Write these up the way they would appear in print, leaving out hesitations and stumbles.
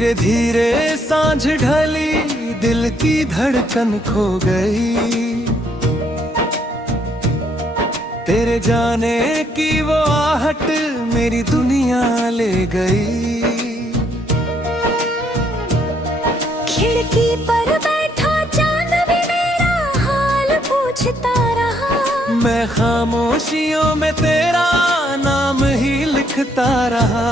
धीरे धीरे सांझ ढली, दिल की धड़कन खो गई। तेरे जाने की वो आहट मेरी दुनिया ले गई। खिड़की पर बैठा चांद भी मेरा हाल पूछता रहा। मैं खामोशियों में तेरा नाम ही लिखता रहा।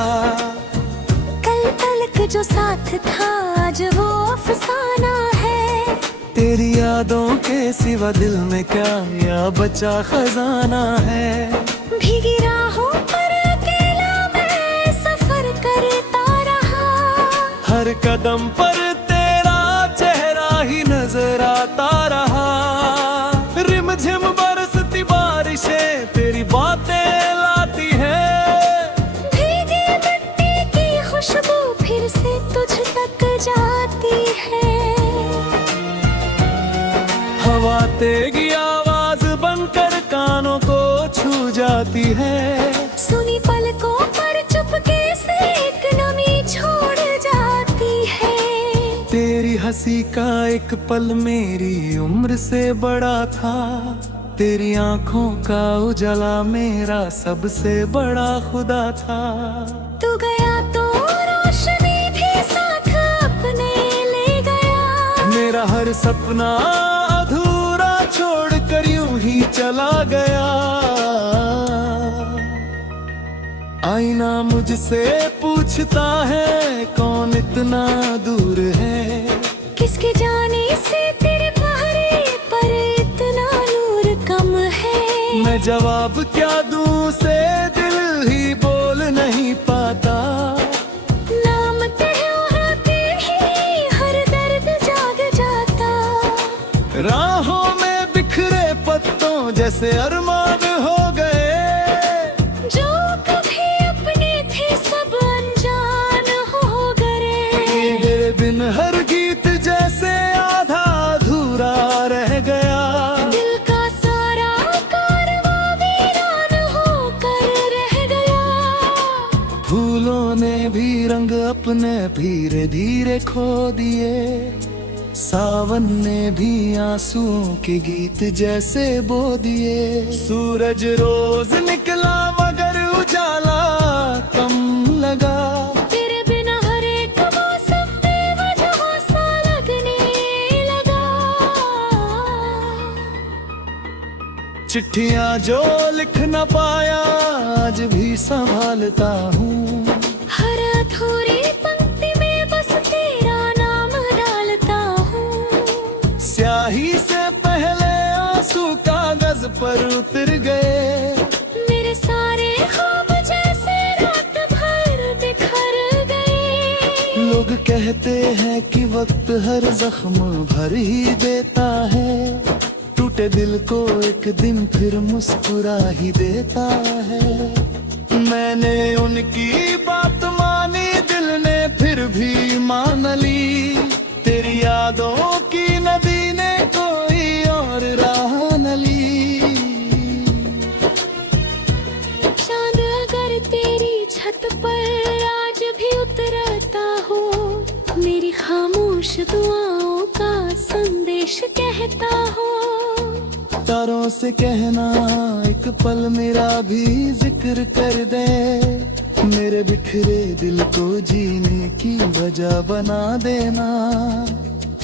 कल तलक जो साथ था आज वो अफसाना है। तेरी यादों के सिवा दिल में क्या या बचा खजाना है। भीगी राहों पर अकेला मैं सफर करता रहा। हर कदम पर तेरा चेहरा ही नजर आता रहा। रिमझिम बरसती बारिशें तेरी बातें लाती है। भीगी मिट्टी की खुशबू फिर से तुझ तक जाती है। हवा तेरी आवाज बनकर कानों को छू जाती है। सुनी पलकों पर चुपके से एक नमी छोड़ जाती है। तेरी हंसी का एक पल मेरी उम्र से बड़ा था। तेरी आंखों का उजाला मेरा सबसे बड़ा खुदा था। तू गया तो रोशनी भी साथ अपने ले गया। मेरा हर सपना अधूरा छोड़कर यूं ही चला गया। आईना मुझसे पूछता है कौन इतना दूर है। किसके जाने से तेरे पहरे पर इतना नूर कम है। मैं जवाब क्या दूं से दिल ही बोल नहीं पाता। नाम तेरे ही हर दर्द जाग जाता। राहों में बिखरे पत्तों जैसे अरमान हो गए। जो कभी अपने थे सब अनजान हो गए। तेरे बिन हर गीत जैसे आधा अधूरा रह गया। दिल का सारा कारवां वीरान होकर रह गया। फूलों ने भी रंग अपने धीरे धीरे खो दिए। सावन ने भी आंसुओं के गीत जैसे बो दिए। सूरज रोज निकला मगर उजाला कम लगा। तेरे बिना हर एक मौसम बेवजह सा लगने लगा। चिट्ठियां जो लिख न पाया आज भी संभालता हूँ। हर अधूरी पंक्ति में बस तेरा नाम डालता हूँ। स्याही से पहले आंसू कागज पर उतर गए। मेरे सारे ख्वाब जैसे रात भर बिखर गए। लोग कहते हैं कि वक्त हर जख्म भर ही देता है। टूटे दिल को एक दिन फिर मुस्कुरा ही देता है। मैंने उनकी बात मानी, दिल ने फिर भी मान ली। तेरी यादों की नदी ने कोई और राह न ली। चांद अगर तेरी छत पर आज भी उतरता हो। मेरी खामोश दुआओं का संदेश कहता हो। तारों से कहना एक पल मेरा भी जिक्र कर दे। मेरे बिखरे दिल को जीने की वजह बना देना।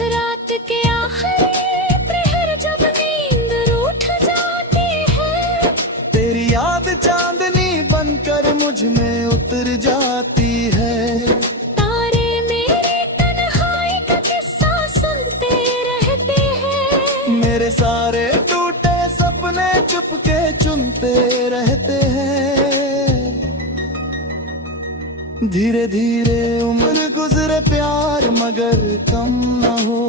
रात के आखिरी प्रहर जब नींद रूठ जाती है। तेरी याद चांदनी बनकर मुझ में उतर जाती है। तारे मेरी तन्हाई का किस्सा सुनते रहते हैं। मेरे सारे टूटे सपने चुपके चुनते रहते हैं। धीरे धीरे उम्र गुजरे प्यार मगर कम न हो।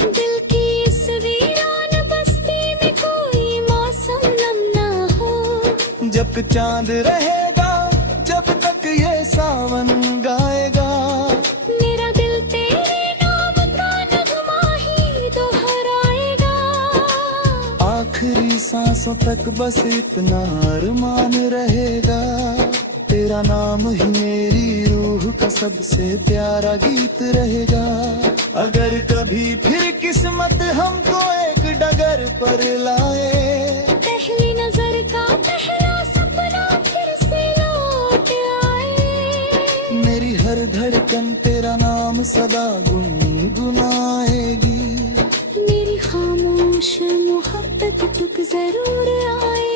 दिल की इस वीरान बस्ती में कोई मौसम नम न हो। जब तक चांद रहेगा, जब तक ये सावन गाएगा। मेरा दिल तेरे नाम का नगमा ही दोहराएगा। आखिरी सांसों तक बस इतना अरमान रहेगा। तेरे तेरा नाम ही मेरी रूह का सबसे प्यारा गीत रहेगा। अगर कभी फिर किस्मत हमको एक डगर पर लाए, पहली नजर का पहला सपना फिर से लौट आए। मेरी हर धड़कन तेरा नाम सदा गुनगुनाएगी। मेरी खामोश मोहब्बत तुक जरूर आएगी।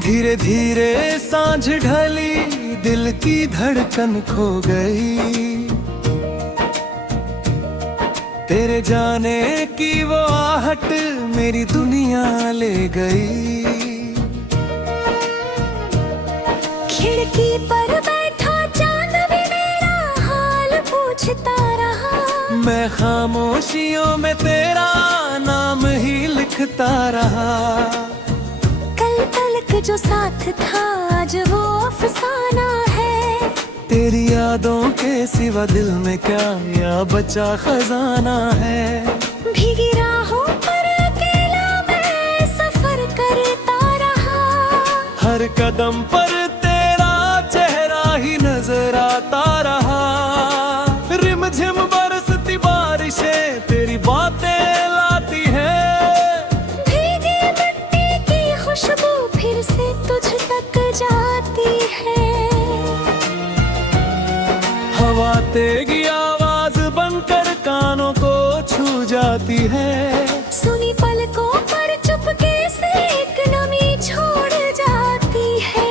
धीरे धीरे सांझ ढली, दिल की धड़कन खो गई। तेरे जाने की वो आहट मेरी दुनिया ले गई। खिड़की पर बैठा चांद भी मेरा हाल पूछता रहा। मैं खामोशियों में तेरा नाम ही लिखता रहा। जो साथ था आज वो अफसाना है। तेरी यादों के सिवा दिल में क्या या बचा खजाना है। भीगी राहों पर अकेला मैं सफर करता रहा। हर कदम पर तेरा चेहरा ही नजर आता रहा। रिमझिम बरसती बारिशें तेरी बातें लाती है। भीगी मिट्टी की खुशबू फिर से तुझ तक जाती है। हवा तेरी आवाज बनकर कानों को छू जाती है। सुनी पलकों पर चुपके से एक नमी छोड़ जाती है।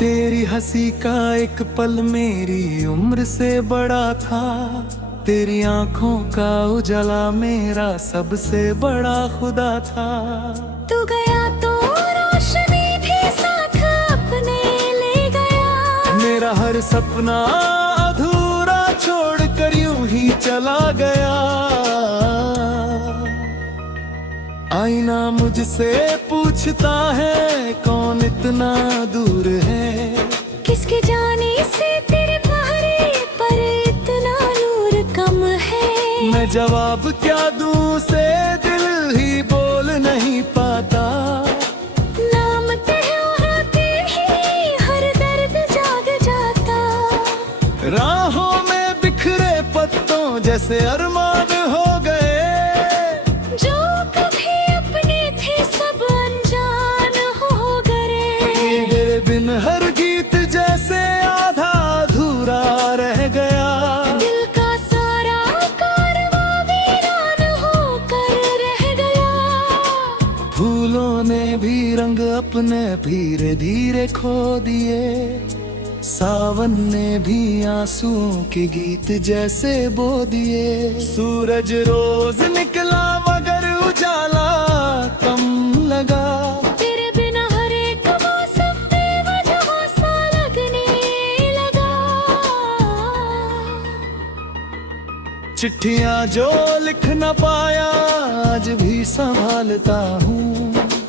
तेरी हंसी का एक पल मेरी उम्र से बड़ा था। तेरी आंखों का उजाला मेरा सबसे बड़ा खुदा था। तू गया तो रोशनी भी साथ अपने ले गया। मेरा हर सपना अधूरा छोड़कर यूं ही चला गया। आईना मुझसे पूछता है कौन इतना दूर है। किसके जाने से तेरे पहरे पर इतना नूर कम है। मैं जवाब क्या दूं से दिल ही बोल नहीं पाता। नाम तेरे ही हर दर्द जाग जाता। राहों में बिखरे पत्तों जैसे अरमान हो गए। जो कभी अपने थे सब अनजान हो गए। तेरे बिन हर गीत जैसे आधा अधूरा रह गया। दिल का सारा कारवां वीरान होकर रह गया। फूलों ने भी रंग अपने धीरे धीरे खो दिए। सावन ने भी आंसुओं के गीत जैसे बो दिए। सूरज रोज निकला मगर उजाला कम लगा। तेरे बिना हर एक मौसम बेवजह सा लगने लगा। चिट्ठियां जो लिख न पाया आज भी संभालता हूँ।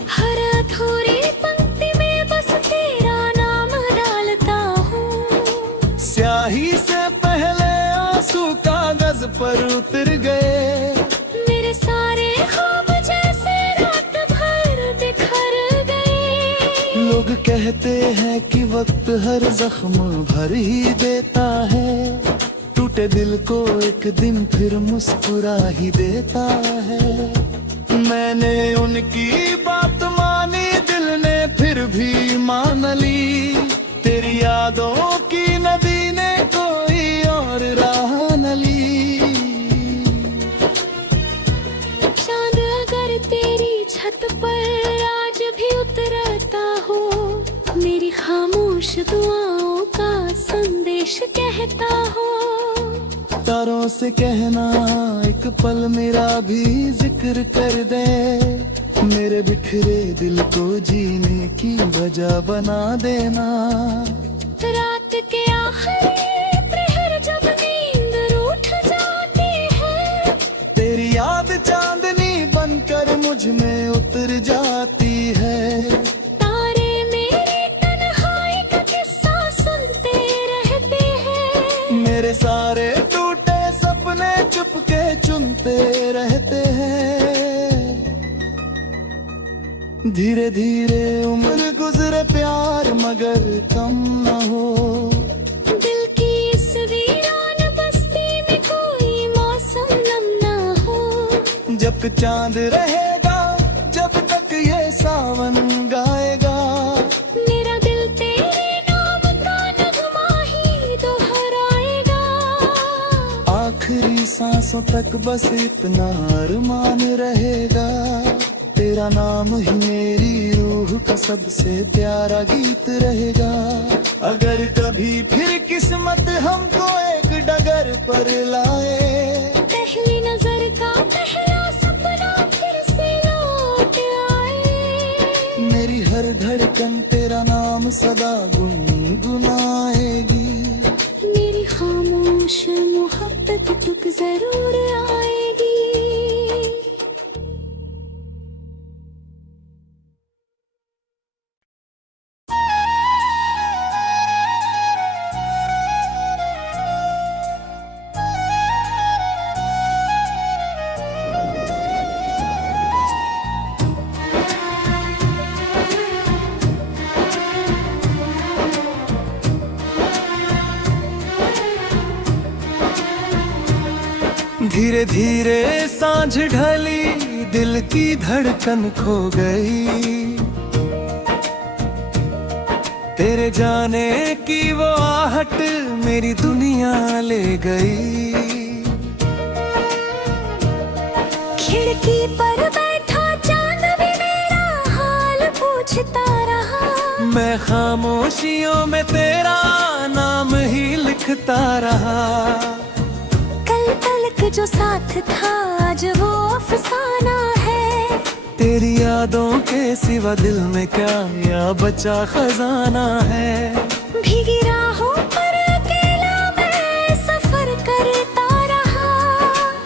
हर अधूरी पंक्ति में बस तेरा नाम डालता हूँ। स्याही से पहले आंसू कागज पर उतर गए। मेरे सारे ख्वाब जैसे रात भर बिखर गए। लोग कहते हैं कि वक्त हर जख्म भर ही देता है। टूटे दिल को एक दिन फिर मुस्कुरा ही देता है। मैंने उनकी बात मानी, दिल ने फिर भी मान ली। तेरी यादों की नदी ने कोई और राह न ली। चांद अगर तेरी छत पर आज भी उतरता हो, मेरी खामोश दुआओं का संदेश कहता हो। तारों से कहना एक पल मेरा भी जिक्र कर दे। मेरे बिखरे दिल को जीने की वजह बना देना। रात के आखिरी मगर कम न हो। दिल की इस वीरान बस्ती में कोई मौसम नम ना हो। जब तक चांद रहेगा, जब तक ये सावन गाएगा, मेरा दिल तेरे नाम का नगमा ही दोहराएगा। आखिरी सांसों तक बस इतना अरमान रहेगा, तेरा नाम ही मेरी रूह का सबसे प्यारा गीत रहेगा। अगर कभी फिर किस्मत हमको एक डगर पर लाए, पहली नजर का पहला सपना फिर से लौट आए। मेरी हर धड़कन तेरा नाम सदा गुनगुनाएगी। मेरी खामोश मोहब्बत तुक जरूर आएगी। धीरे धीरे सांझ ढली, दिल की धड़कन खो गई। तेरे जाने की वो आहट मेरी दुनिया ले गई। खिड़की पर बैठा चांद भी मेरा हाल पूछता रहा। मैं खामोशियों में तेरा नाम ही लिखता रहा। कल तलक जो साथ था आज वो अफसाना है। तेरी यादों के सिवा दिल में क्या या बचा खजाना है। भीगी राहों पर अकेला मैं सफर करता रहा।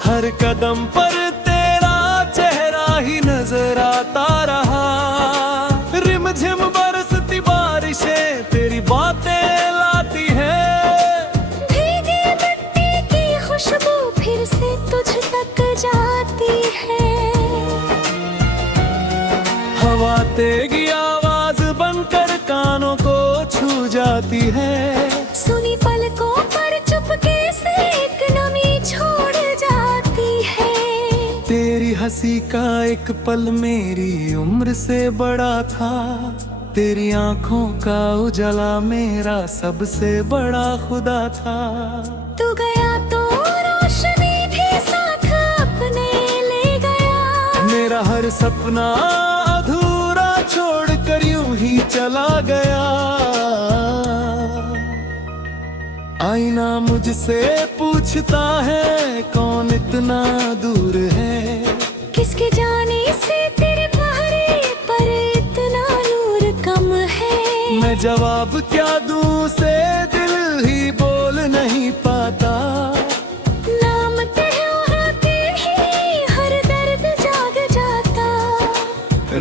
हर कदम पर तेरा चेहरा ही नजर आता रहा। रिमझिम बरसती बारिशें तेरी बातें लाती है। भीगी मिट्टी की खुशबू फिर से तुझ तक जाती है। हवा तेरी आवाज बनकर कानों को छू जाती है। सुनी पलकों पर चुपके से एक नमी छोड़ जाती है। तेरी हंसी का एक पल मेरी उम्र से बड़ा था। तेरी आंखों का उजाला मेरा सबसे बड़ा खुदा था। तू गया तो रोशनी भी साथ अपने ले गया। मेरा हर सपना अधूरा छोड़ कर यूं ही चला गया। आईना मुझसे पूछता है कौन इतना दूर है। किसके जाने से तेरे पहरे पर इतना नूर कम है। मैं जवाब क्या दूं से दिल ही बोल नहीं पाता। नाम तेरे ही हर दर्द जाग जाता।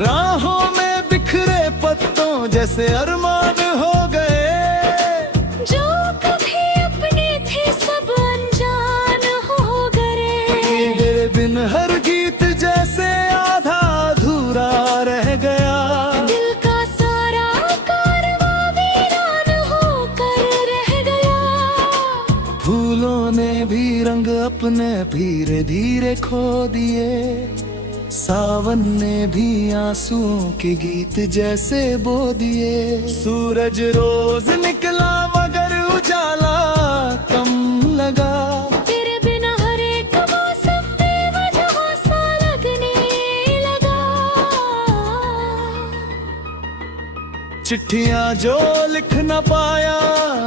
राहों में बिखरे पत्तों जैसे अरमान हो गए। जो कभी अपने थे सब अनजान हो गए। तेरे बिन हर गीत जैसे आधा अधूरा रह गया। दिल का सारा कारवां वीरान होकर रह गया। फूलों ने भी रंग अपने धीरे धीरे खो दिए। सावन ने भी आंसुओं के गीत जैसे बो दिए। सूरज रोज निकला मगर उजाला कम लगा। तेरे बिना हर एक मौसम बेवजह सा लगने लगा। चिट्ठियां जो लिख न पाया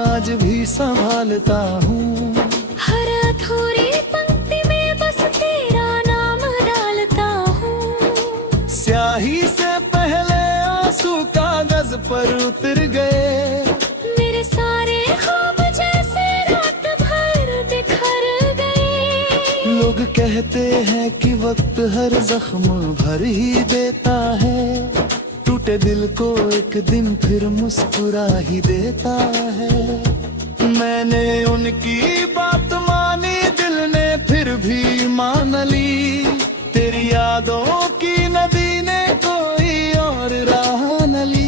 आज भी संभालता हूँ। हर अधूरी पंक्ति में बस तेरा नाम डालता हूँ। स्याही से पहले आंसू कागज पर उतर गए। मेरे सारे ख्वाब जैसे रात भर बिखर गए। लोग कहते हैं कि वक्त हर जख्म भर ही देता है। टूटे दिल को एक दिन फिर मुस्कुरा ही देता है। मैंने उनकी बात मानी, दिल ने फिर भी मान ली। तेरी यादों की नदी ने कोई और राह न ली।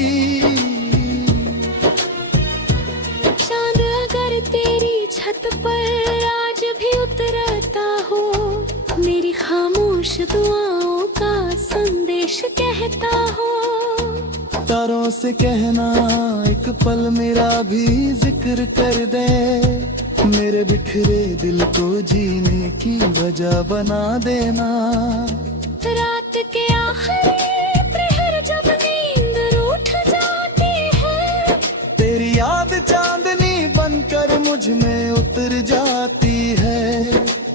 से कहना एक पल मेरा भी जिक्र कर दे, मेरे बिखरे दिल को जीने की वजह बना देना। रात के आखिरी प्रहर जब नींद रूठ जाती है, तेरी याद चांदनी बनकर मुझ में उतर जाती है।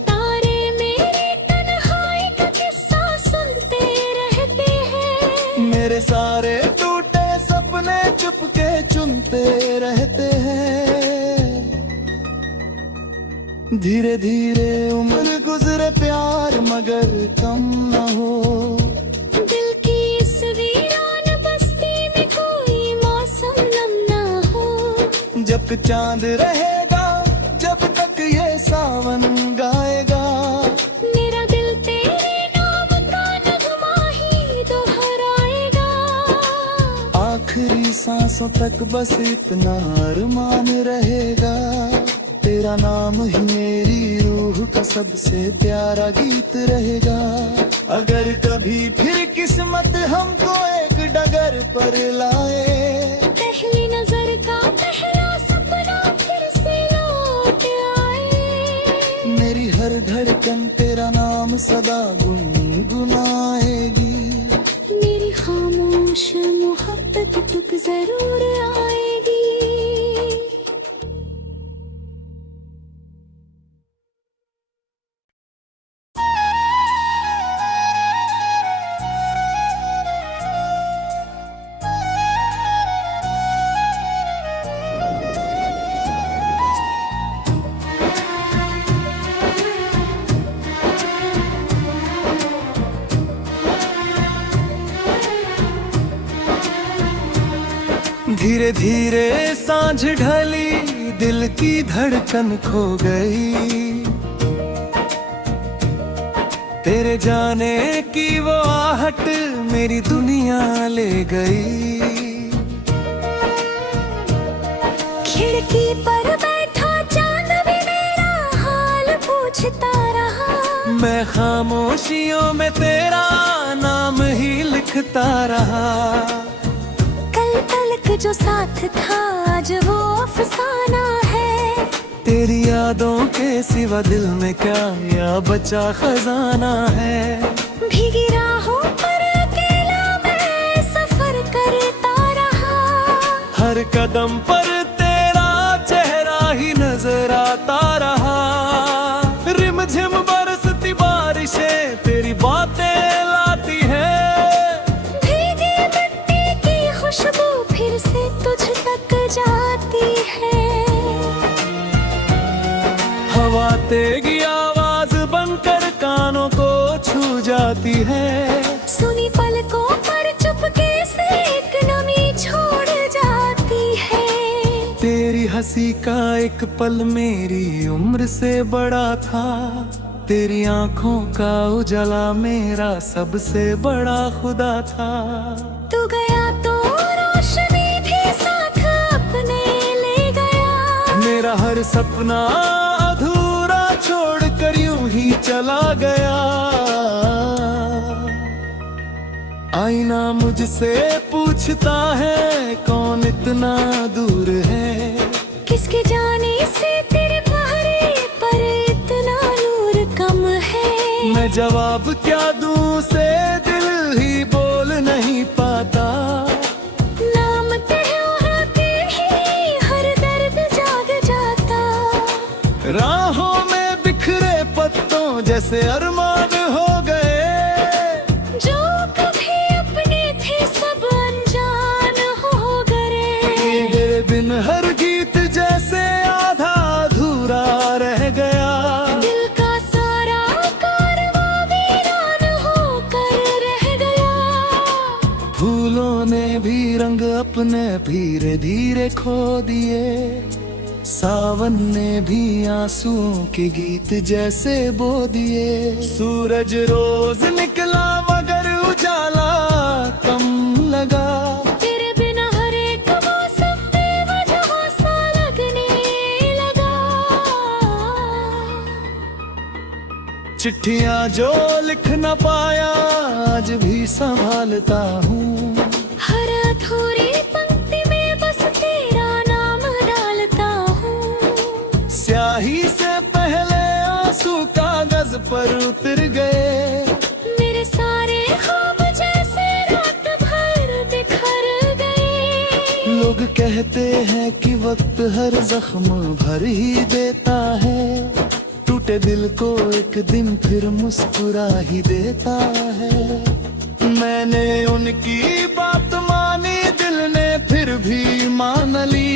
तारे मेरी तन्हाई का किस्सा सुनते रहते हैं, मेरे सारे टूटे सपने चुपके चुनते रहते हैं। धीरे धीरे उम्र गुजरे प्यार मगर कम न हो, दिल की इस वीरान बस्ती में कोई मौसम नम ना हो। जब तक चांद रहेगा जब तक ये सावन गाएगा, मेरा दिल तेरे नाम का नगमा ही दोहराएगा। आखिरी सांसों तक बस इतना अरमान रहेगा, तेरा नाम ही मेरी रूह का सबसे प्यारा गीत रहेगा। अगर कभी फिर किस्मत हमको एक डगर पर लाए, पहली नजर का पहला सपना फिर से लौट आए, मेरी हर धड़कन तेरा नाम सदा गुनगुनाएगी। मेरी खामोश मोहब्बत तुक जरूर आएगी। धीरे धीरे सांझ ढली दिल की धड़कन खो गई, तेरे जाने की वो आहट मेरी दुनिया ले गई। खिड़की पर बैठा चांद भी मेरा हाल पूछता रहा, मैं खामोशियों में तेरा नाम ही लिखता रहा। कल तलक जो साथ था आज वो अफसाना है, तेरी यादों के सिवा दिल में क्या या बचा खजाना है। भीगी राहों पर अकेला मैं सफर करता रहा, हर कदम पर तेरा चेहरा ही नजर आता रहा। रिमझिम बरसती बारिशें तेरी बातें लाती है, भीगी मिट्टी की खुशबू फिर से तुझ तक जाती है। हवा तेरी आवाज बनकर कानों को छू जाती है, सुनी पलकों पर चुपके से एक नमी छोड़ जाती है। तेरी हंसी का एक पल मेरी उम्र से बड़ा था, तेरी आंखों का उजाला मेरा सबसे बड़ा खुदा था। तू गया तो रोशनी भी साथ अपने ले गया, मेरा हर सपना अधूरा छोड़कर यूं ही चला गया। आईना मुझसे पूछता है कौन इतना दूर है, किसके जाने से तेरे पहरे पर इतना नूर कम है। मैं जवाब क्या दूं से दिल ही बोल नहीं पाता। नाम तेरे ही हर दर्द जाग जाता, राहों में बिखरे पत्तों जैसे अरमान हो गए, जो कभी अपने थे सब अनजान हो गए। तेरे बिन हर गीत जैसे आधा अधूरा रह गया। दिल का सारा कारवां वीरान होकर रह गया, फूलों ने भी रंग अपने धीरे धीरे खो दिए, सावन ने भी आंसुओं के गीत जैसे बो दिए। सूरज रोज निकला मगर उजाला कम लगा, तेरे बिना हर एक मौसम बेवजह सा लगने लगा। चिट्ठियां जो लिख न पाया आज भी संभालता हूँ, हर अधूरी लोग कहते हैं कि वक्त हर जख्म भर ही देता है, टूटे दिल को एक दिन फिर मुस्कुरा ही देता है। मैंने उनकी बात मानी, दिल ने फिर भी मान ली,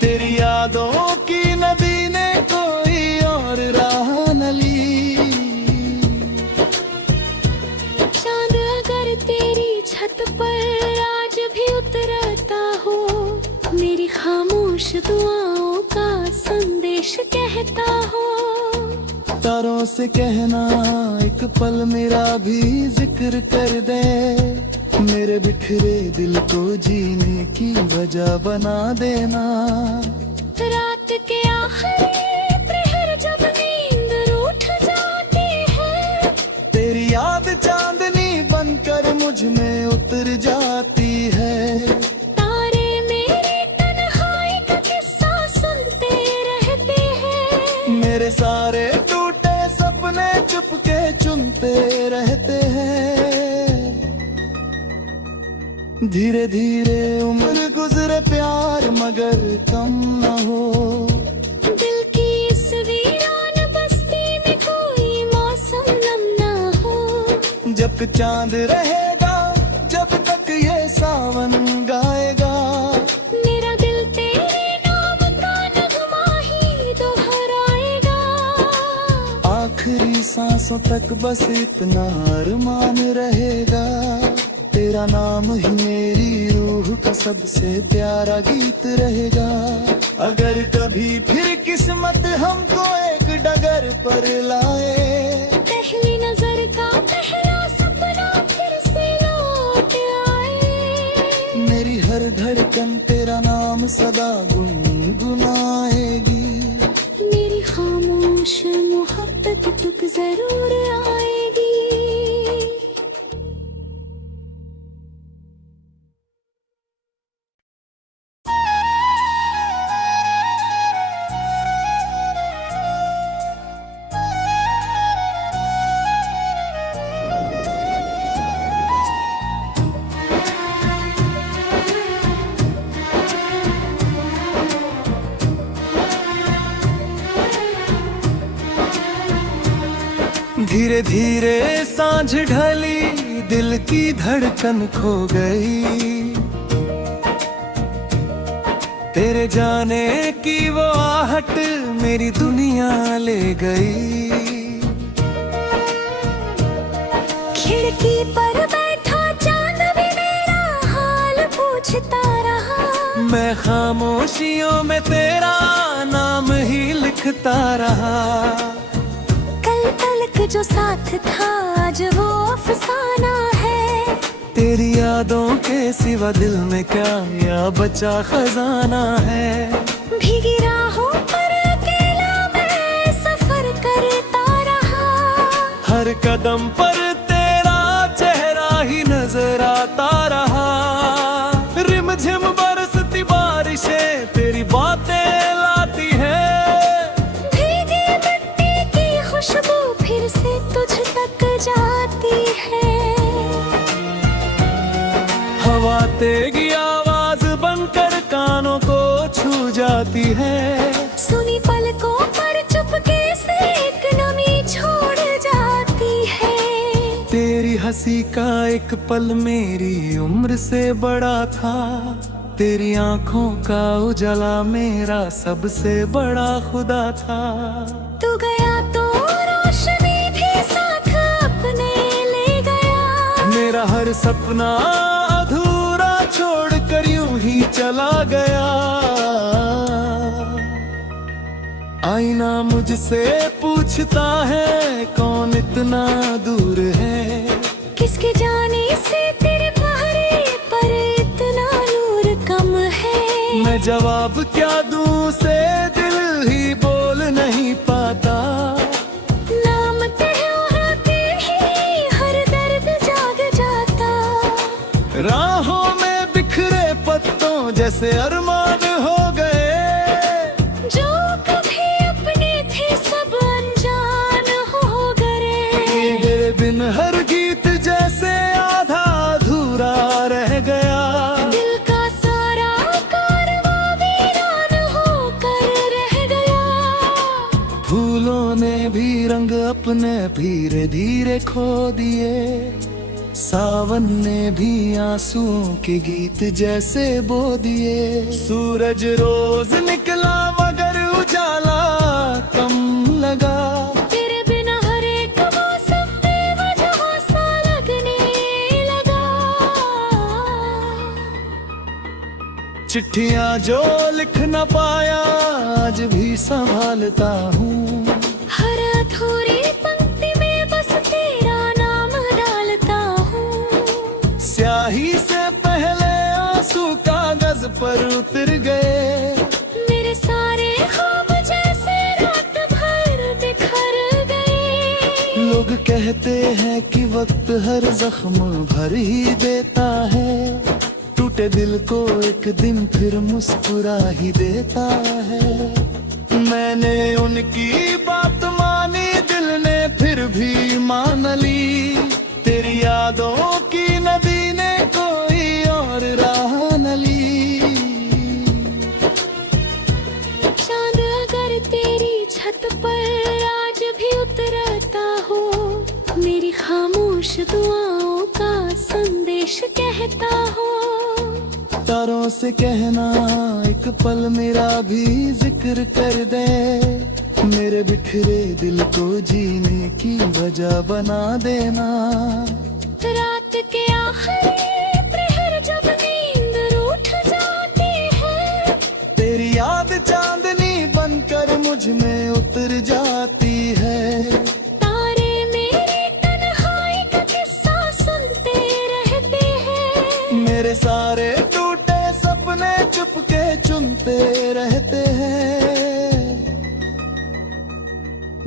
तेरी यादों की नदी ने कोई और राह न ली। चांद अगर तेरी छत पर आज भी उतरता हो, मेरी खामोश दुआओं का संदेश कहता हो। तारों से कहना एक पल मेरा भी जिक्र कर दे, मेरे बिखरे दिल को जीने की वजह बना देना। रात के आखिरी प्रहर जब नींद रूठ जाती है, तेरी याद चांदनी बनकर मुझ में उतर जाती है। तारे मेरी तन्हाई का किस्सा सुनते रहते हैं, मेरे सारे टूटे सपने चुपके चुनते रहते हैं। धीरे धीरे उम्र गुजरे प्यार मगर कम न हो, दिल की इस वीरान बस्ती में कोई मौसम नम न हो। जब तक चांद रहेगा, जब तक ये सावन गाएगा, मेरा दिल तेरे नाम का नगमा ही दोहराएगा। आखिरी सांसों तक बस इतना अरमान रहेगा, तेरा नाम ही मेरी रूह का सबसे प्यारा गीत रहेगा। अगर कभी फिर किस्मत हमको एक डगर पर लाए, पहली नजर का पहला सपना फिर से लौट आए, मेरी हर धड़कन तेरा नाम सदा गुनगुनाएगी। मेरी खामोश मोहब्बत तुक जरूर आएगी। धीरे धीरे सांझ ढली, दिल की धड़कन खो गई, तेरे जाने की वो आहट मेरी दुनिया ले गई। खिड़की पर बैठा चांद भी मेरा हाल पूछता रहा, मैं खामोशियों में तेरा नाम ही लिखता रहा। कल तलक जो साथ था आज वो अफसाना है, तेरी यादों के सिवा दिल में क्या या बचा खजाना है। भीगी राहों पर अकेला मैं सफर करता रहा, हर कदम पर तेरा चेहरा ही नजर आता रहा। रिमझिम बरसती बारिशें तेरी बातें लाती है, भीगी मिट्टी की खुशबू फिर से तुझ तक जाती है। हवा तेरी आवाज बनकर कानों को छू जाती है, सुनी पलकों पर चुपके से एक नमी छोड़ जाती है। तेरी हंसी का एक पल मेरी उम्र से बड़ा था, तेरी आंखों का उजाला मेरा सबसे बड़ा खुदा था। तू गया तो रोशनी भी साथ अपने ले गया, मेरा हर सपना अधूरा छोड़कर यूं ही चला गया। आईना मुझसे पूछता है कौन इतना दूर है, किसके जाने से तेरे पहरे पर इतना नूर कम है। मैं जवाब क्या दूं से दिल ही बोल नहीं पाता, नाम तेरे ही हर दर्द जाग जाता। राहों में बिखरे पत्तों जैसे अरमान हो गए, जो कभी अपने थे सब अनजान हो गए। तेरे बिन हर गीत जैसे आधा अधूरा रह गया। दिल का सारा सपने धीरे धीरे खो दिए, सावन ने भी आंसुओं के गीत जैसे बो दिए। सूरज रोज निकला मगर उजाला कम लगा, तेरे बिना हर एक मौसम बेवजह सा लगने लगा। चिट्ठियां जो लिख न पाया आज भी संभालता हूँ, हर अधूरी पंक्ति में बस तेरा नाम डालता हूँ। स्याही से पहले आंसू कागज पर उतर गए, मेरे सारे ख्वाब जैसे रात भर बिखर गए। लोग कहते हैं कि वक्त हर जख्म भर ही देता है, टूटे दिल को एक दिन फिर मुस्कुरा ही देता है। मैंने उनकी बात मानी, दिल ने फिर भी मान ली, तेरी यादों की नदी ने कोई और राह न ली। चांद अगर तेरी छत पर आज भी उतरता हो, मेरी खामोश दुआओं का संदेश कहता हो। तारों से कहना एक पल मेरा भी जिक्र कर दे, मेरे बिखरे दिल को जीने की वजह बना देना। रात के आखिरी प्रहर जब नींद रूठ जाती है, तेरी याद चांदनी बनकर मुझ में उतर जाती है। तारे मेरी तन्हाई का किस्सा सुनते रहते हैं, मेरे सारे टूटे सपने चुपके चुनते रहते हैं।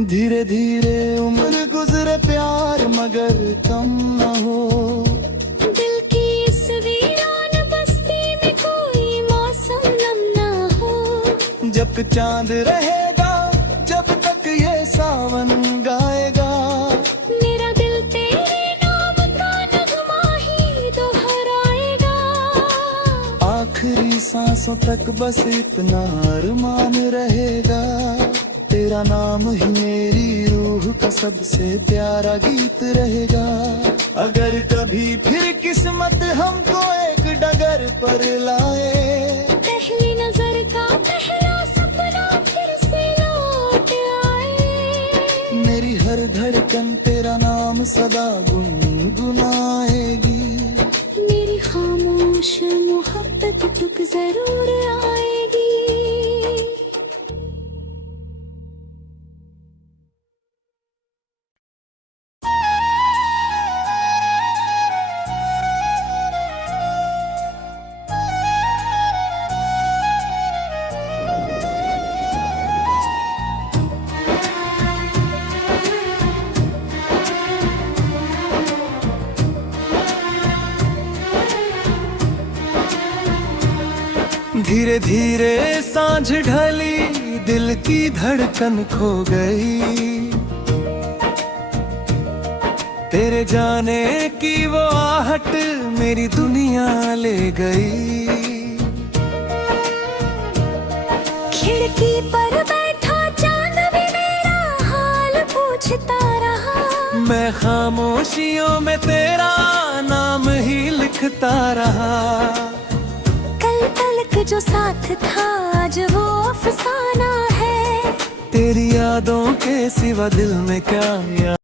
धीरे धीरे उम्र गुजरे प्यार मगर कम न हो, दिल की इस वीरान बस्ती में कोई मौसम नम ना हो। जब तक चांद रहेगा, जब तक ये सावन गाएगा, मेरा दिल तेरे नाम का नगमा ही दोहराएगा। आखिरी सांसों तक बस इतना अरमान रहेगा, तेरा नाम ही मेरी रूह का सबसे प्यारा गीत रहेगा। अगर कभी फिर किस्मत हमको एक डगर पर लाए, पहली नजर का पहला सपना फिर से लौट आए। मेरी हर धड़कन तेरा नाम सदा गुनगुनाएगी, मेरी खामोश मोहब्बत तुक जरूर आएगी। धीरे धीरे सांझ ढली, दिल की धड़कन खो गई, तेरे जाने की वो आहट मेरी दुनिया ले गई। खिड़की पर बैठा चांद भी मेरा हाल पूछता रहा, मैं खामोशियों में तेरा नाम ही लिखता रहा। कल तलक जो साथ था आज वो अफसाना है, तेरी यादों के सिवा दिल में क्या याद।